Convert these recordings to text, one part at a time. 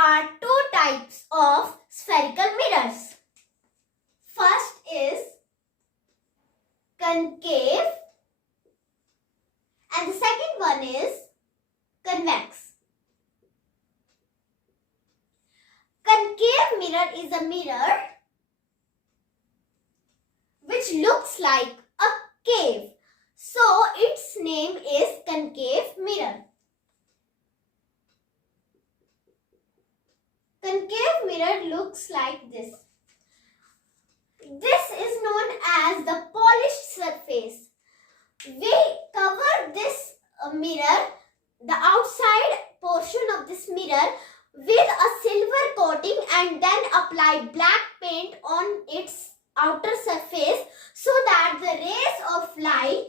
are two types of spherical mirrors. First is concave and the second one is convex. Concave mirror is a mirror which looks like a cave. So its name is concave mirror. Concave mirror looks like this. This is known as the polished surface. We cover this mirror, the outside portion of this mirror, with a silver coating and then apply black paint on its outer surface so that the rays of light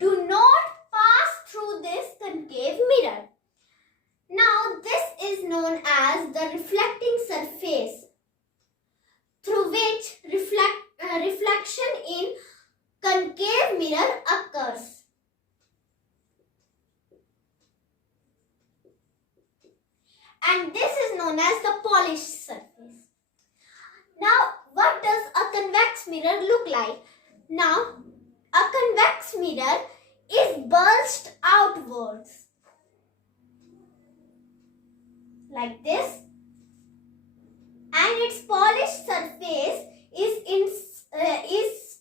do not pass through this concave mirror. Now this is known as the reflecting surface through which reflection in concave mirror occurs. And this is known as the polished surface. Now, what does a convex mirror look like? Now, a convex mirror is bulged outwards like this, and its polished surface is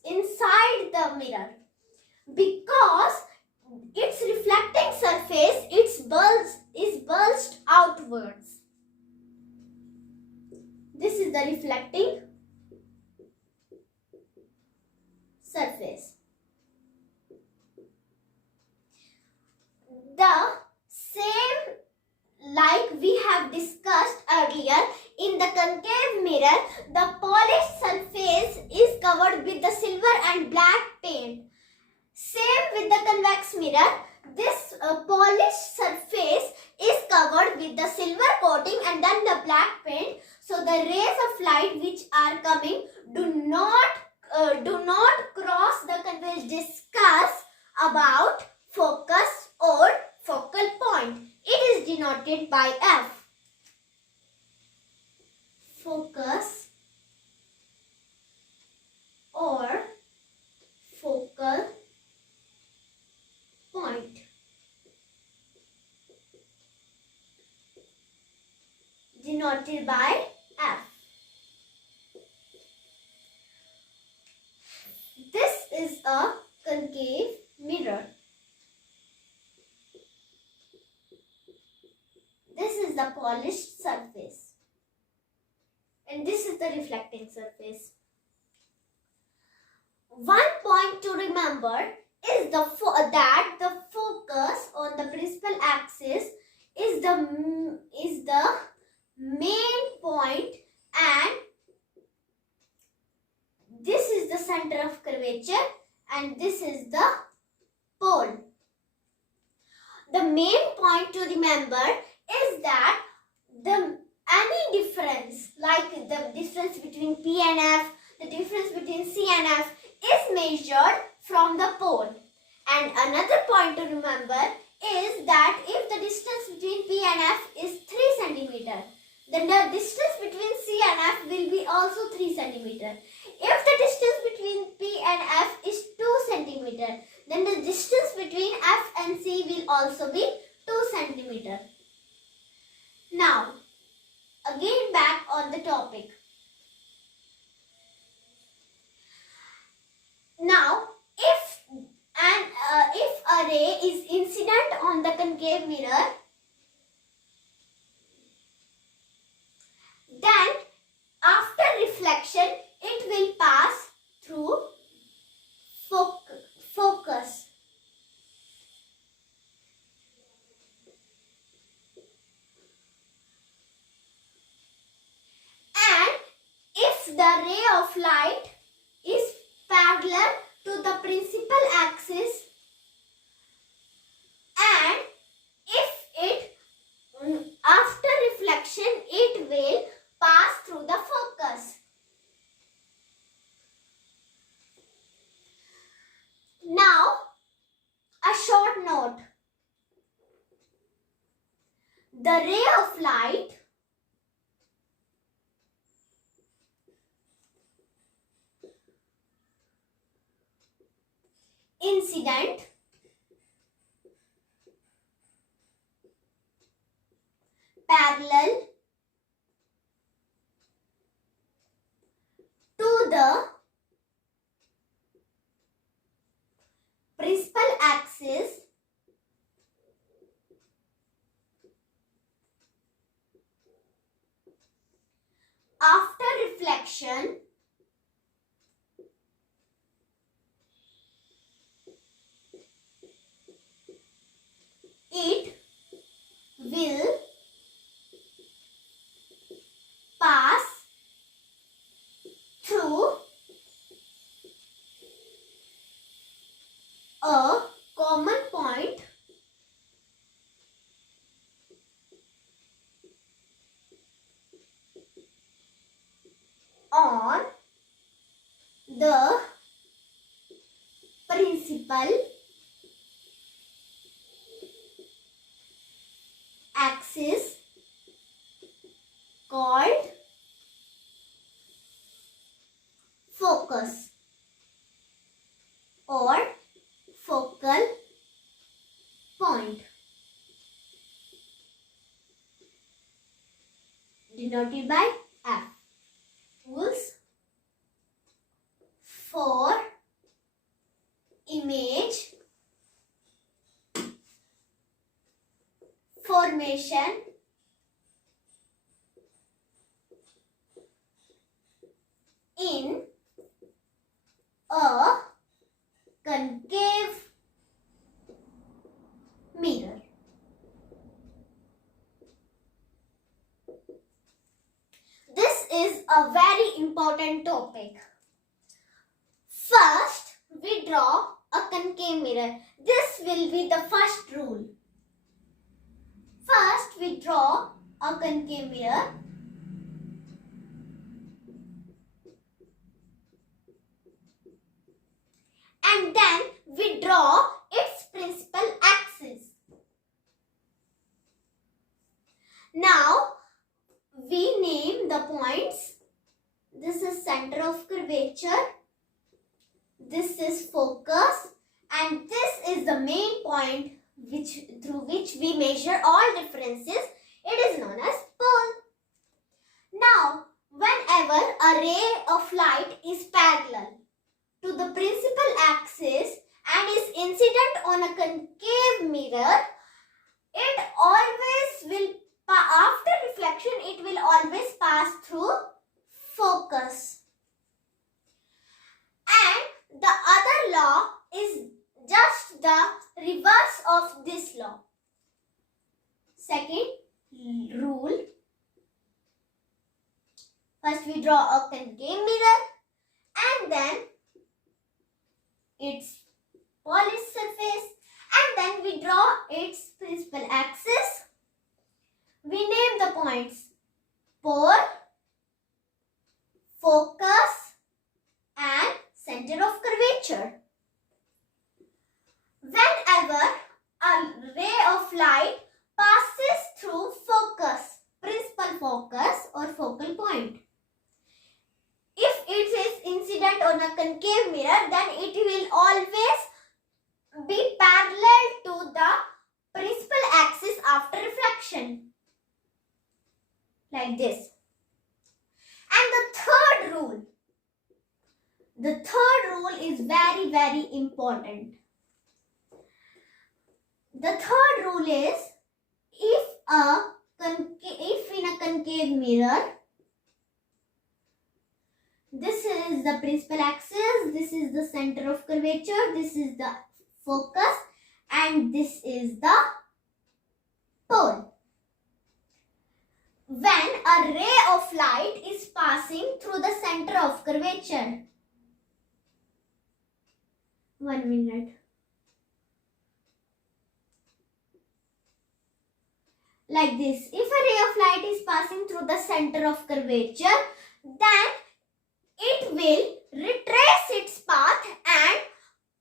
inside the mirror because its reflecting surface is bulged outwards. This is the reflecting surface. The same like we have discussed earlier, in the concave mirror, the polished surface is covered with the silver and black paint. Same with the convex mirror, this polished surface is covered with the silver coating and then the black paint. So the rays of light which are coming do not cross the concave. Discuss about focus or focal point. It is denoted by F. Focus or focal point. Denoted by F. This is a concave mirror. This is the polished surface. And this is the reflecting surface. One point to remember is that the focus on the principal axis is the main point, and this is the center of curvature and this is the pole. The main point to remember is that any difference, like the difference between P and F, the difference between C and F, is measured from the pole. And another point to remember is that if the distance between P and F is 3 cm, then the distance between C and F will be also 3 cm. If the distance between P and F is 2 cm, then the distance between F and C will also be 2 cm. Now, again back on the topic. Now, if a ray is incident on the concave mirror, then after reflection it will pass through focus. And if the ray of light is parallel to the principal axis, and if it after reflection it will pass through the focus. Now, a short note. the ray of light incident parallel to the principal axis after reflection it will pass through a common point on the principal axis called focus or focal point, denoted by F. Rules for image formation in a concave mirror. This is a very important topic. First, we draw a concave mirror. This will be the first rule. First, we draw a concave mirror. And then we draw its principal axis. Now, we name the points. This is center of curvature. This is focus. And this is the main point through which we measure all differences. It is known as pole. Now, whenever a ray of light is parallel to the principal axis and is incident on a concave mirror, it always will, after reflection, it will always pass through focus. And the other law is just the reverse of this law. Second rule. First we draw a concave mirror and then its polished surface, and then we draw its principal axis. We name the points pole, focus and center of curvature. Whenever a ray of light passes through focus, principal focus or focal point, if it is incident on a concave mirror, then it will always be parallel to the principal axis after reflection. Like this. And the third rule. The third rule is very, very important. The third rule is if in a concave mirror, this is the principal axis, this is the center of curvature, this is the focus, and this is the pole. When a ray of light is passing through the center of curvature. 1 minute. Like this. If a ray of light is passing through the center of curvature, then it will retrace its path, and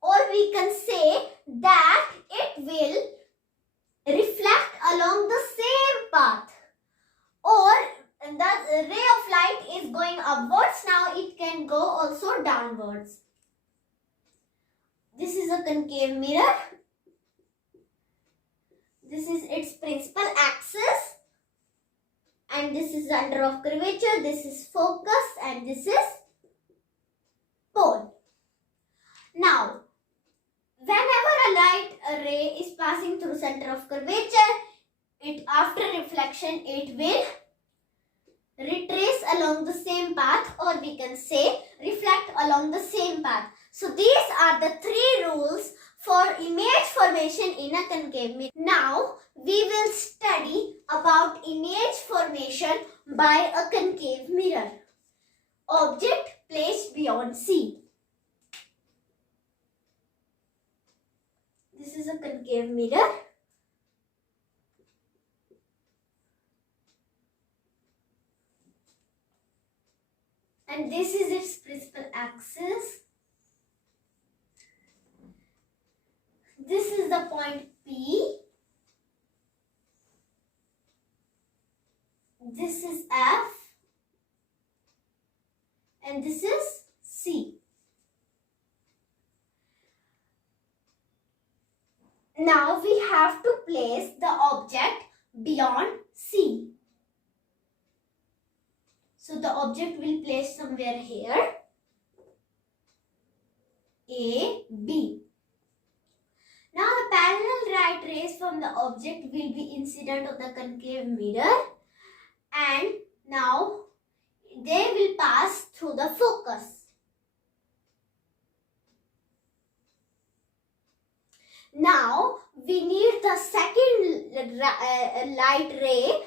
or we can say that it will reflect along the same can go also downwards. This is a concave mirror. This is its principal axis. And this is center of curvature. This is focus and this is pole. Now, whenever a light ray is passing through center of curvature, after reflection, it will retrace along the same path, or we can say reflect along the same path. So these are the 3 rules for image formation in a concave mirror. Now we will study about image formation by a concave mirror. Object placed beyond C. This is a concave mirror. And this is its principal axis. This is the point P. This is F. And this is C. Now we have to place the object beyond C. So the object will place somewhere here. A, B. Now a parallel light rays from the object will be incident on the concave mirror, and now they will pass through the focus. Now we need the second light ray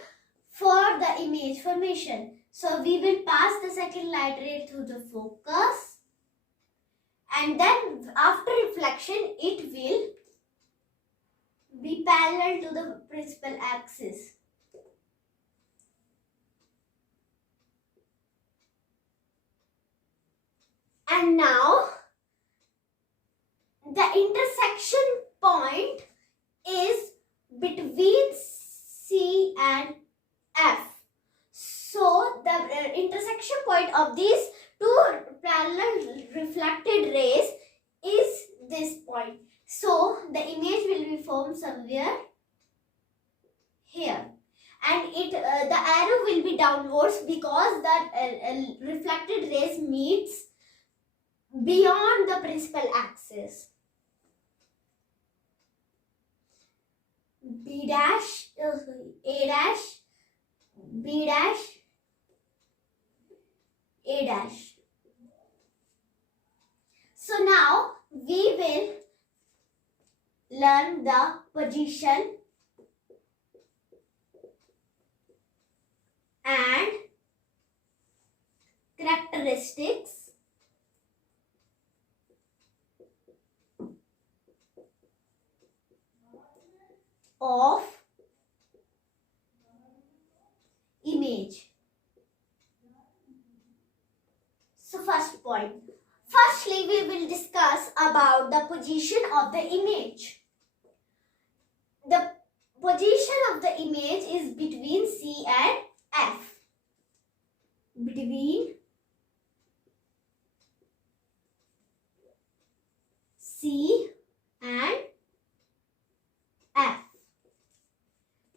for the image formation. So we will pass the second light ray through the focus, and then after reflection it will be parallel to the principal axis. And now the intersection point is between C and F. So the intersection point of these 2 parallel reflected rays is this point. So the image will be formed somewhere here, and the arrow will be downwards because the reflected rays meets beyond the principal axis. B dash, A dash, B dash, A dash. So now we will learn the position and characteristics of image. So first point. Firstly, we will discuss about the position of the image. The position of the image is between C and F. Between C and F.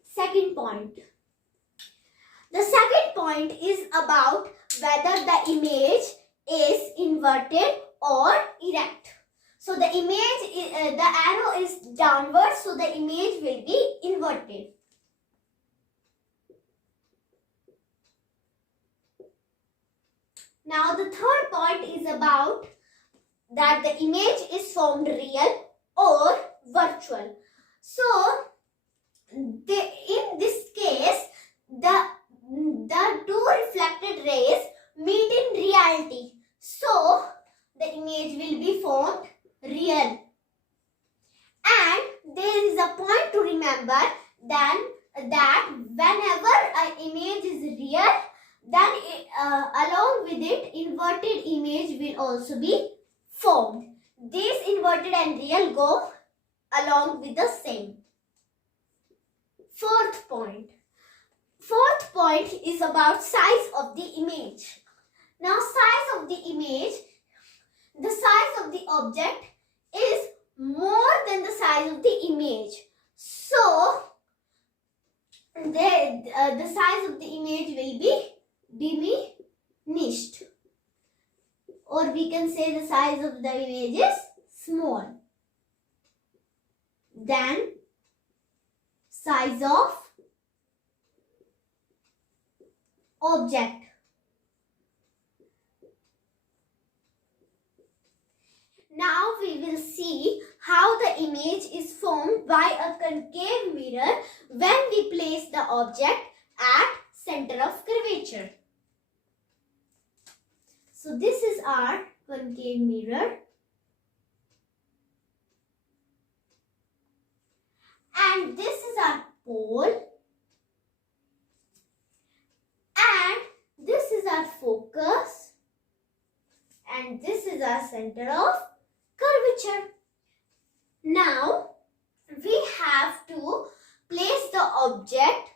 Second point. The second point is about whether the image is inverted or erect. So the image, the arrow is downward, so the image will be inverted. Now the third point is about that the image is formed real or virtual. So in this case, the 2 reflected rays meet in reality. So the image will be formed real. And there is a point to remember that whenever an image is real, then along with it, inverted image will also be formed. These inverted and real go along with the same. Fourth point. Fourth point is about size of the image. Now size of the image, the size of the object is more than the size of the image. So the size of the image will be diminished, or we can say the size of the image is small than size of object. Now we will see how the image is formed by a concave mirror when we place the object at center of curvature. So this is our concave mirror, and this is our pole, and this is our focus, and this is our center of curvature. Now we have to place the object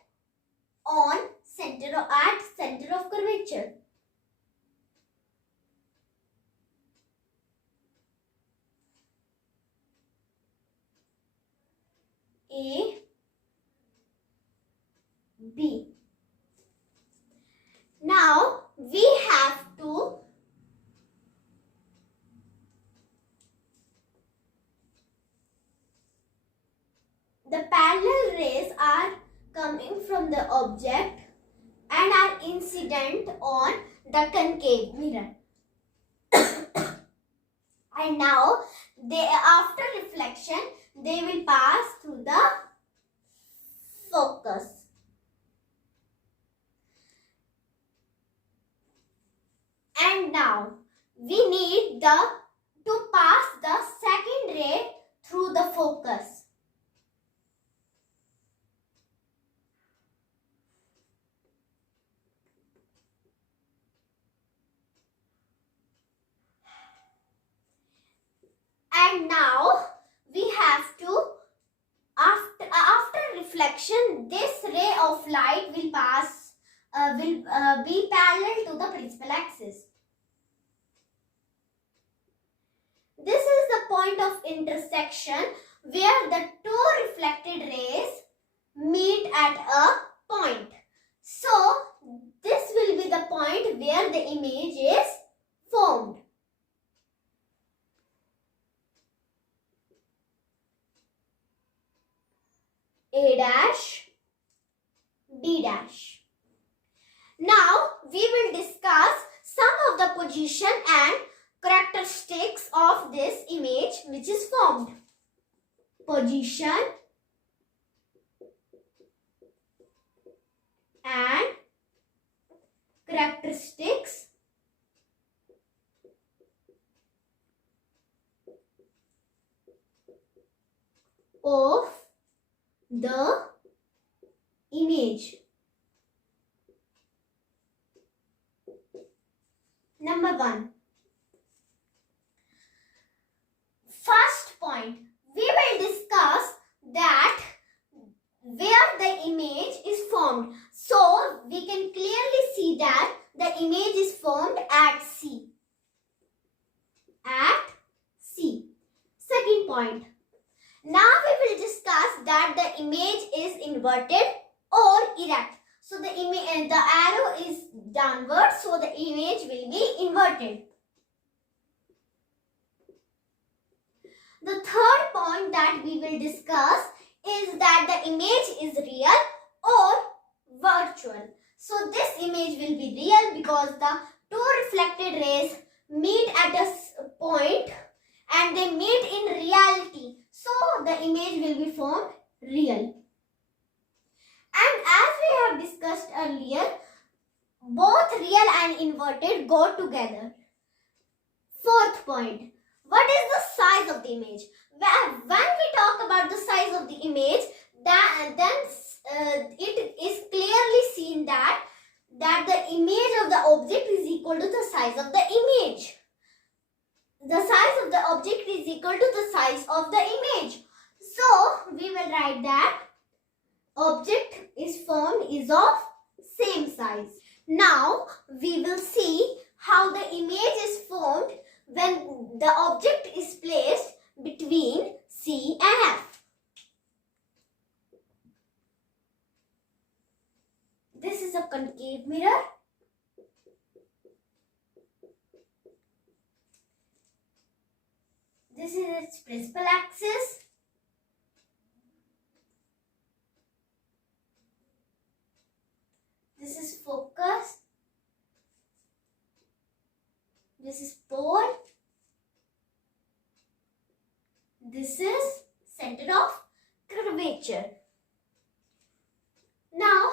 at center of curvature. A, B. Now we have to the parallel rays are coming from the object and are incident on the concave mirror. And now after reflection they will pass through the focus. And now we need to pass the second ray through the focus. And now we have to, after reflection, this ray of light will be parallel to the principal axis. This is the point of intersection where the two reflected rays meet at a point. So this will be the point where the image is formed. A dash, B dash. Now we will discuss some of the position and characteristics of this image which is formed. Position and characteristics of the image. Number 1. First point, we will discuss that where the image is formed. So we can clearly see that the image is formed at C. At C. Second point, now we will discuss that the image is inverted or erect. So the arrow is downward, so the image will be inverted. The third point that we will discuss is that the image is real or virtual. So this image will be real because the two reflected rays meet at a point and they meet in reality. So the image will be formed real. And as we have discussed earlier, both real and inverted go together. Fourth point, what is the size of the image? When we talk about the size of the image, then it is clearly seen that the image of the object is equal to the size of the image. The size of the object is equal to the size of the image. So we will write that object is formed is of same size. Now we will see how the image is formed when the object is placed between C and F. This is a concave mirror. This is its principal axis. This is focus. This is pole. This is center of curvature. Now,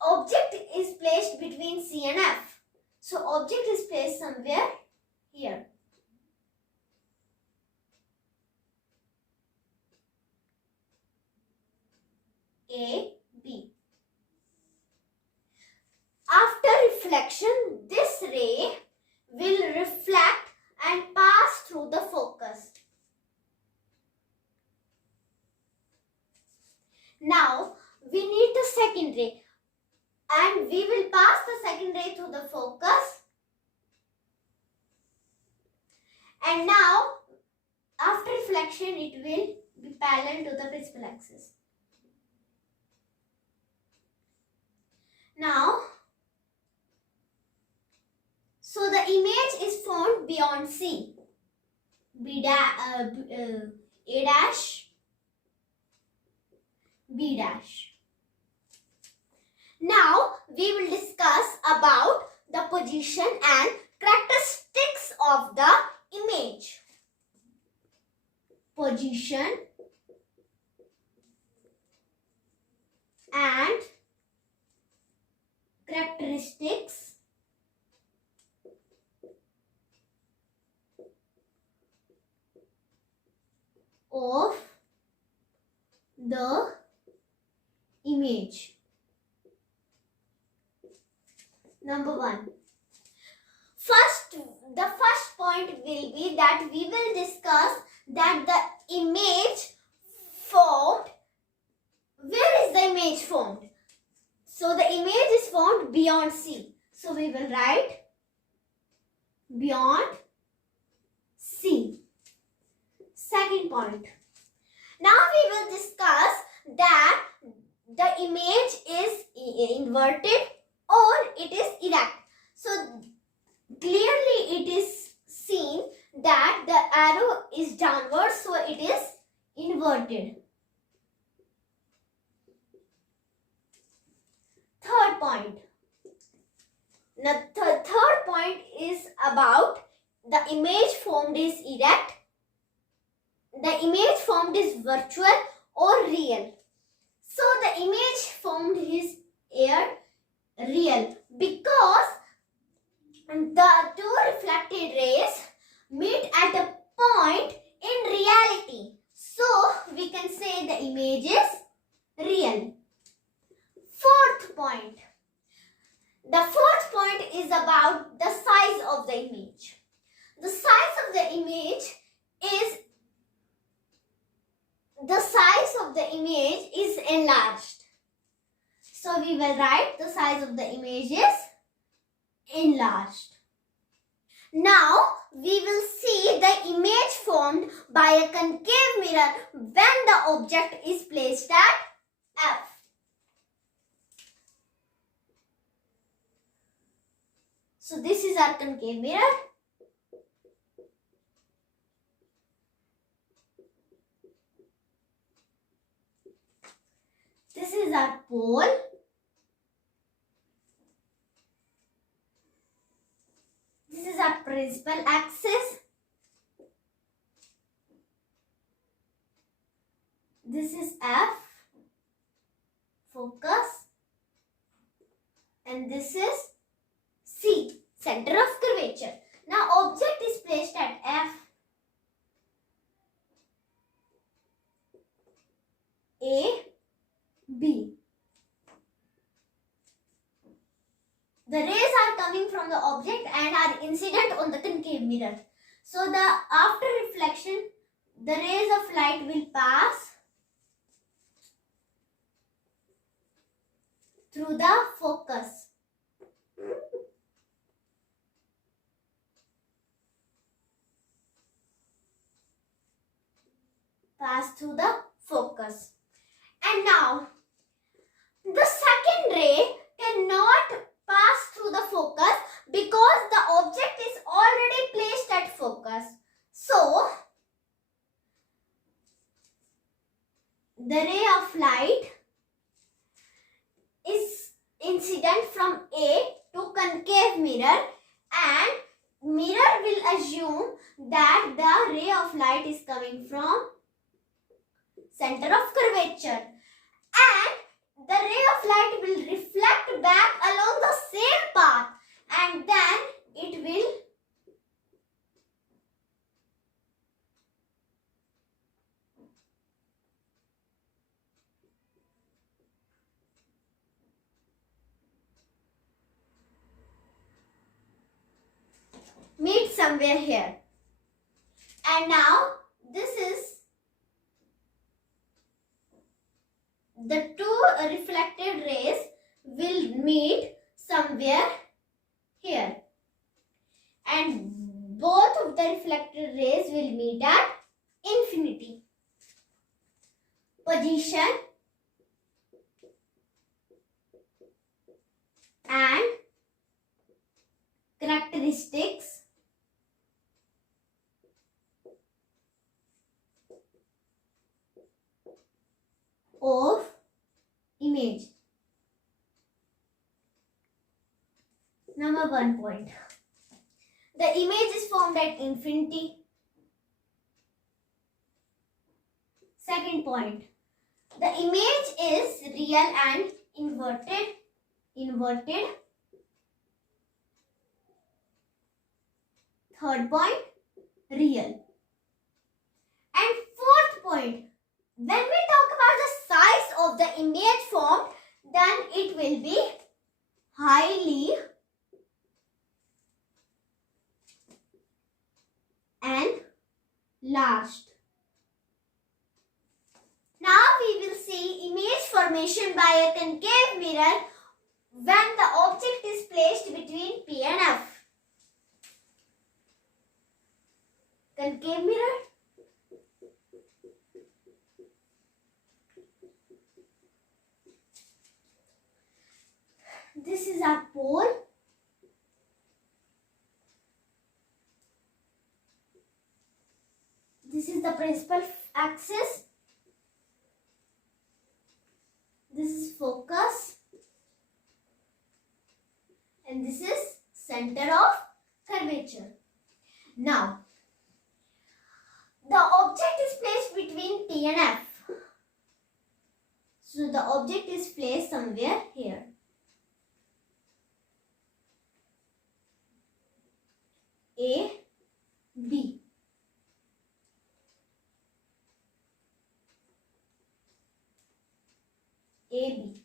object is placed between C and F. So, object is placed somewhere here. A, B. After reflection, this ray will reflect and pass through the focus. Now, we need the second ray, and we will pass the second ray through the focus. And now, after reflection, it will be parallel to the principal axis. Now, so the image is formed beyond C. A dash, B dash. Now, we will discuss about the position and characteristics of the image. Position and characteristics of the image. Number 1. The first point will be that we will discuss that the image formed. Where is the image formed? So the image is formed beyond C. So we will write beyond C. Second point. Now we will discuss that the image is inverted or it is erect. So clearly it is seen that the arrow is downward, so it is inverted. Third point. Now the third point is about the image formed is erect. The image formed is virtual or real. So the image formed is real because the two reflected rays meet at a point in reality. So we can say the image is real. Fourth point. The fourth point is about the size of the image. The size of the image is enlarged. So we will write the size of the image is enlarged. Now we will see the image formed by a concave mirror when the object is placed at F. So this is our concave mirror. This is our pole. This is our principal axis. This is F, focus. And this is C, center of curvature. Now object is placed at F. A, B. The rays are coming from the object and are incident on the concave mirror. So after reflection, the rays of light will pass through the focus. pass through the focus. And now, the second ray cannot pass through the focus because the object is already placed at focus. So, the ray of light is incident from A to concave mirror, and mirror will assume that the ray of light is coming from center of curvature, and the ray of light will reflect back along the same path, and then it will meet somewhere here. And now this is the two reflected rays will meet somewhere here, and both of the reflected rays will meet at infinity. Position and characteristics of image. Number 1 point. The image is formed at infinity. Second point. The image is real and inverted. Third point, real. And fourth point, when we talk about the size of the image formed, then it will be highly enlarged. Now we will see image formation by a concave mirror when the object is placed between P and F. Concave mirror. This is our pole. This is the principal axis. This is focus. And this is center of curvature. Now, the object is placed between P and F. So the object is placed somewhere here. A, B. A, B.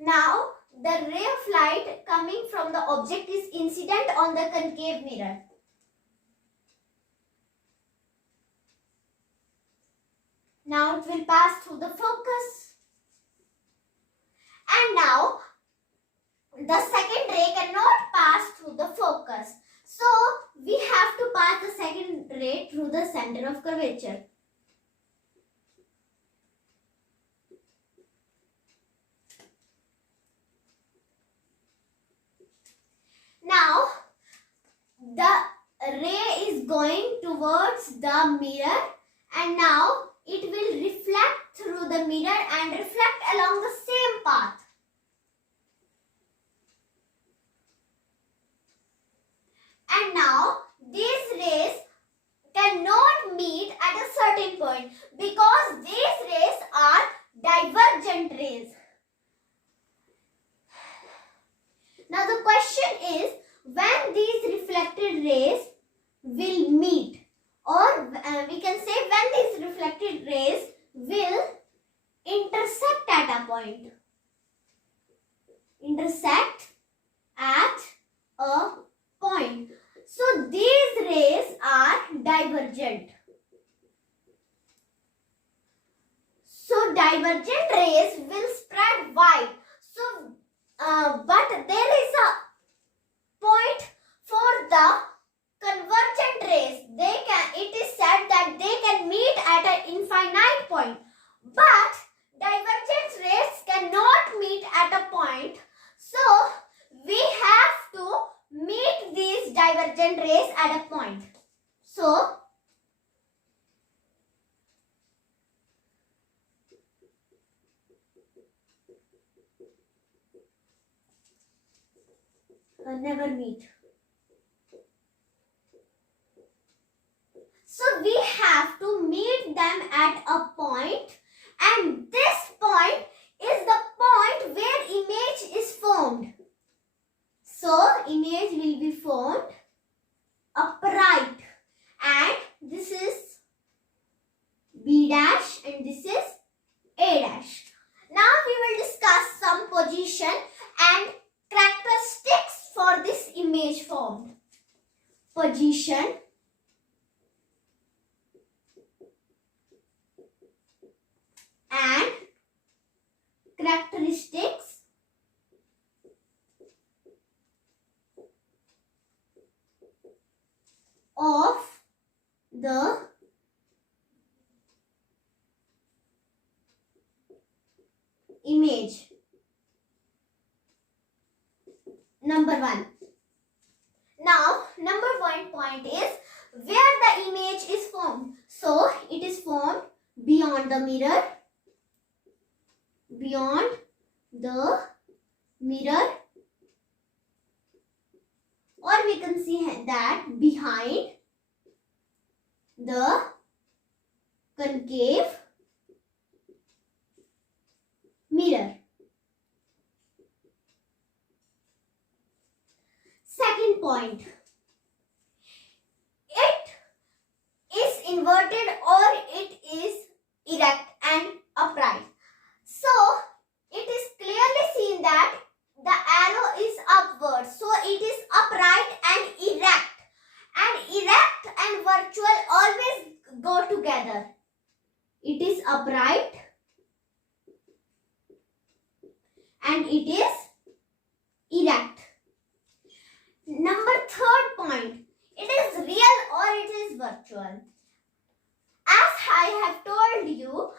Now, the ray of light coming from the object is incident on the concave mirror. Now, it will pass through the focus. And now, the second ray cannot pass through the focus. So, we have to pass the second ray through the center of curvature. Now, the ray is going towards the mirror, and now it will reflect through the mirror and reflect along the same path. And now, these rays cannot meet at a certain point because these rays are divergent rays. Now the question is, when these reflected rays will meet, or we can say when these reflected rays will intersect at a point. Intersect at a point. So these rays are divergent. So divergent rays will spread wide. So but there is a point for the convergent rays. They can at a point. So, never meet. So we have to meet them at a point, and this point is the point where image is formed. So image will be formed upright, and this is B dash and this is A dash. Now we will discuss some position and characteristics for this image formed. Position, and characteristics of the image. Number 1. Now, number 1 point is where the image is formed. So, it is formed beyond the mirror. Beyond the mirror. Or we can see that behind the concave mirror. Second point, it is inverted or it is erect and upright. So, it is clearly seen that the arrow is upward. So, it is upright and erect. And erect and virtual always go together. It is upright and it is erect. Number 3rd point, it is real or it is virtual. As I have told you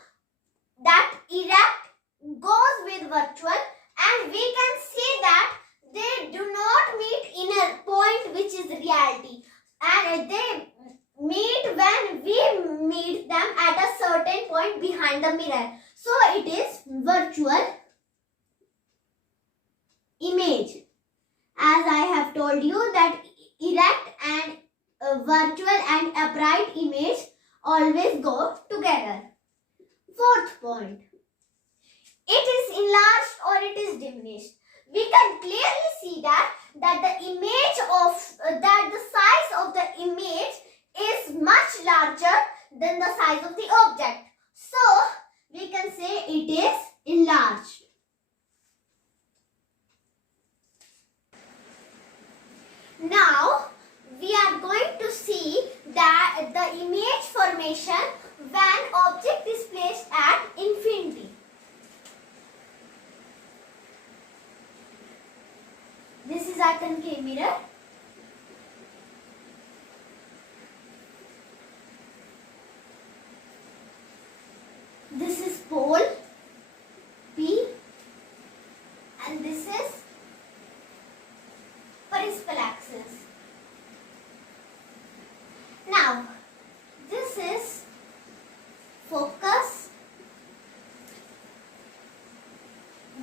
that erect goes with virtual, and we can see that they do not meet in a point which is reality, and they meet when we meet them at a certain point behind the mirror. So it is virtual image. As I have told you that erect and virtual and upright image always go together. 4th point, it is enlarged or it is diminished. We can clearly see that the image of that the size of the image is much larger than the size of the object. So we can say it is enlarged. Now we are going to see that the image formation when object is placed at infinity. This is our concave mirror. This is pole P, and this is principal axis. Now, this is focus.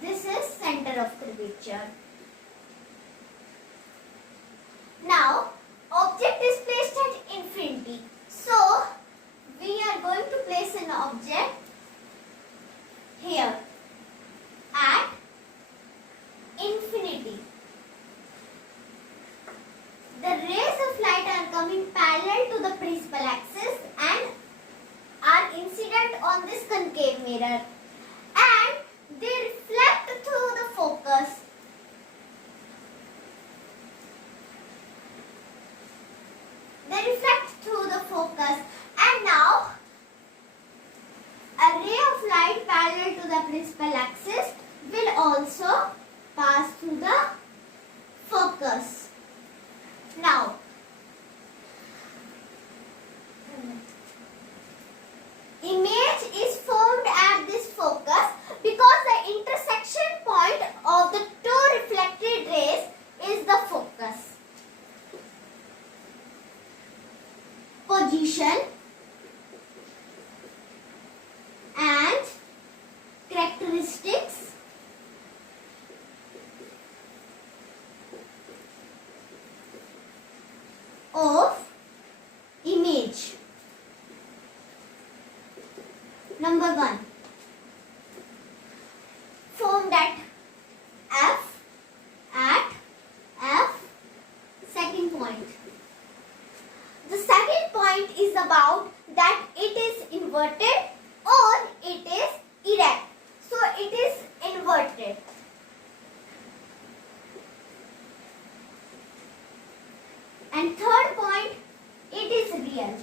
This is center of curvature. Now, object is placed at infinity. So, we are going to place an object here at infinity. The rays of light are coming parallel to the principal axis and are incident on this concave mirror, and they reflect through the focus. They reflect through the focus, and now a ray of light parallel to the principal axis will also pass through the focus. Now, image is formed at this focus because the intersection point of the two reflected rays is the focus. one formed at F, second point. The second point is about that it is inverted or it is erect. So it is inverted. And third point, it is real.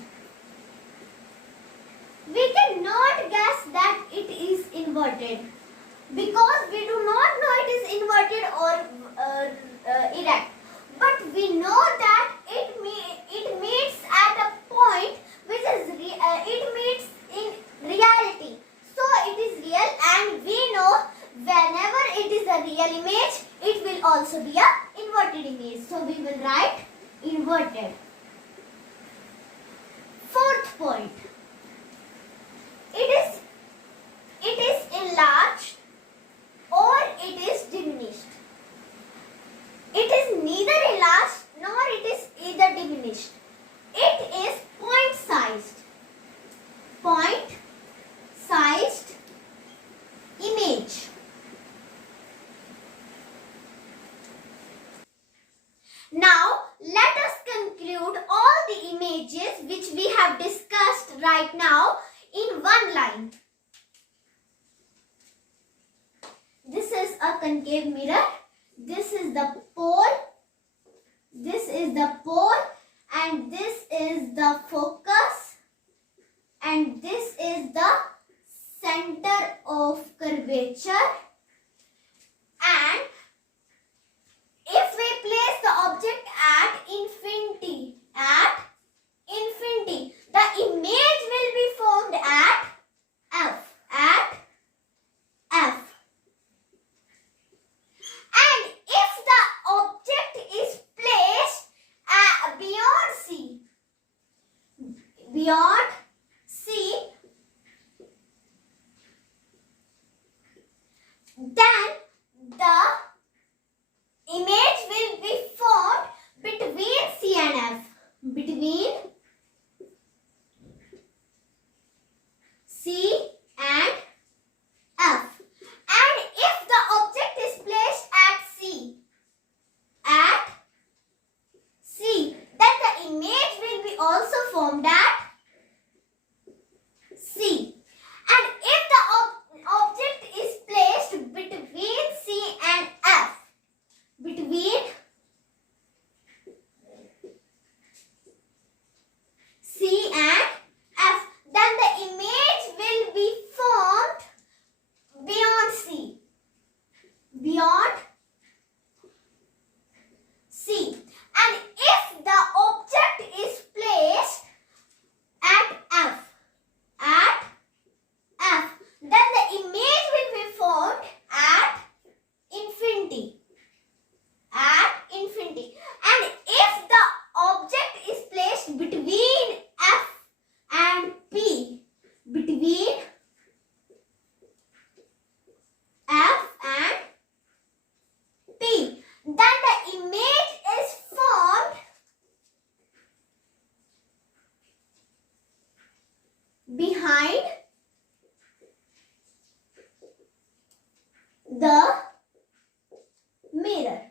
We cannot guess that it is inverted because we do not know it is inverted or erect. But we know that it meets at a point which is it meets in reality. So it is real, and we know whenever it is a real image, it will also be a inverted image. So we will write inverted. Fourth point. It is enlarged or it is diminished. It is neither enlarged nor it is either diminished. It is point-sized. Point-sized image. Now, let us conclude all the images which we have discussed right now in one line. This is a concave mirror. This is the pole. This is the pole. And this is the focus. And this is the center of curvature. And if we place the object at infinity, the image will be formed at F. And if the object is placed beyond C, then the image will be formed between C and F. Between C and F. And if the object is placed at C, then the image will be also formed at C. And if the object is placed between C and F, between C and F, then the image will be formed beyond C. Beyond C. And if the object is placed at F, then the image will be formed at infinity. And if the object is placed between F and P, between F and P, then the image is formed behind the mirror.